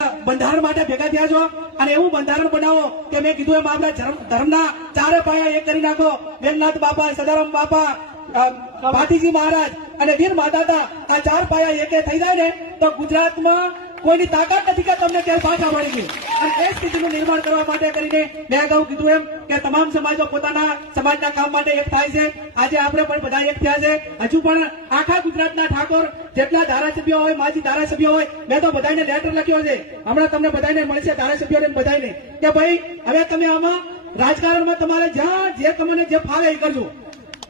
બંધારણ માટે ભેગા થયા છો અને એવું બંધારણ બનાવો કે મેં કીધું એમ આપણા ધર્મના ચારે પાયા એક કરી નાખો. મેઘનાથ બાપા, સદારામ બાપા, ભાતીજી મહારાજ અને વીર માતા, આ ચાર પાયા એકે થઈ જાય ને તો ગુજરાતમાં કોઈની તાકાત નથી કે તમને ક્યારે પાછા મળી ગઈ. અને એ સ્થિતિનું નિર્માણ કરવા માટે કરીને મેં અગાઉ કીધું એમ કે તમામ સમાજો પોતાના સમાજના કામ માટે એક થાય છે. આજે આપણે પણ બધા એક થયા છે. હજુ પણ આખા ગુજરાતના ઠાકોર જેટલા ધારાસભ્યો હોય, માજી ધારાસભ્યો હોય, મેં તો બધાને લેટર લખ્યો છે. હમણાં તમને બધાને મળશે, ધારાસભ્યોને બધાને, કે ભાઈ હવે તમે આમાં રાજકારણમાં તમારે જ્યાં જે તમને જે ફાવે એ કરજો,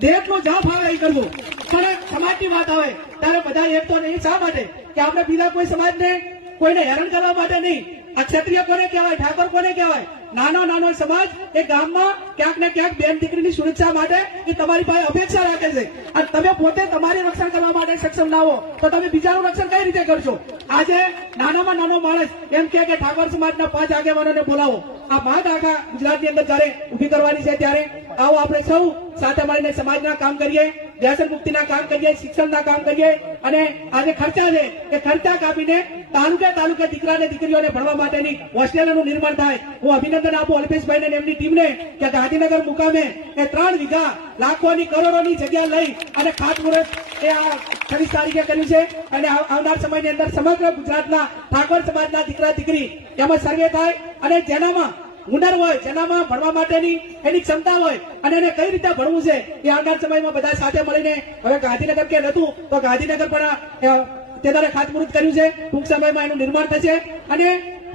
દેશનું જ્યાં ફાવે એ કરજો, પણ સમાજની વાત આવે ત્યારે બધા એક તો નહીં. શા માટે? કે આપણે બીજા કોઈ સમાજને કોઈને હેરાન કરવા માટે નહીં. આ ક્ષત્રિય કોને કહેવાય, ઠાકોર કોને કહેવાય? નાનો નાનો સમાજ એ ગામમાં ક્યાંક ને ક્યાંક બેન દીકરીની સુરક્ષા માટે એ તમારી પાસે અપેક્ષા રાખે છે. અને તમે પોતે તમારી રક્ષણ કરવા માટે સક્ષમ ના હો તો તમે બીજાનું રક્ષણ કઈ રીતે કરશો? આજે નાનામાં નાનો માણસ એમ કે ઠાકોર સમાજના 5 આગેવાનોને બોલાવો. આ વાત આખા ગુજરાતની અંદર જયારે ઉભી કરવાની છે ત્યારે આવો આપણે સૌ સાથે મળીને સમાજના કામ કરીએ, વ્યસન મુક્તિના કામ કરીએ, શિક્ષણના કામ કરીએ. અને આજે ખર્ચા છે એ ખર્ચા કાપીને તાલુકે દીકરા અને દીકરીઓને ભણવા માટેની હોસ્ટેલોનું નિર્માણ થાય. હું અભિનંદન આપું અલ્પેશભાઈને અને એમની ટીમને કે ગાંધીનગર મુકામે એ 3 વીઘા લાખોની કરોડોની જગ્યા લઈ અને ખાતમુહૂર્ત એ આ 26 તારીખે કર્યું છે. અને આવનાર સમયની અંદર સમગ્ર ગુજરાતના ઠાકોર સમાજના દીકરા દીકરી એમાં સર્વે થાય અને જેનામાં હુનર હોય, જેનામાં ભણવા માટેની એની ક્ષમતા હોય અને એને કઈ રીતે ભણવું છે એ આવનાર સમયમાં બધા સાથે મળીને, હવે ગાંધીનગર કે નતું તો ગાંધીનગર પણ તેના ખાતમુહૂર્ત કર્યું છે. ટૂંક સમયમાં એનું નિર્માણ થશે અને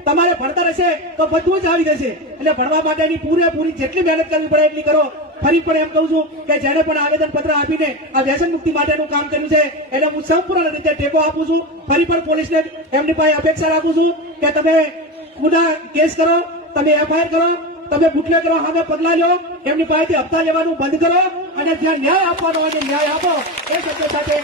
તમારે ભણતર હશે તો બધું જ આવી જશે. એટલે ભણવા માટેની પૂરેપૂરી જેટલી મહેનત કરવી પડે એટલી કરો. ફરી પણ એમ કહું છું કે જેને પણ આવેદન પત્ર આપીને આ વ્યસન મુક્તિ માટેનું કામ કર્યું છે એટલે હું સંપૂર્ણ રીતે ટેકો આપું છું. ફરી પણ પોલીસને એમની પાસે અપેક્ષા રાખું છું કે તમે ગુના કેસ કરો, તમે એફઆઈઆર કરો, તમે બુટલે કરો, સામે પગલા લો, એમની પાસેથી હપ્તા લેવાનું બંધ કરો અને જ્યાં ન્યાય આપવાનો હોય ન્યાય આપો. એ શબ્દ સાથે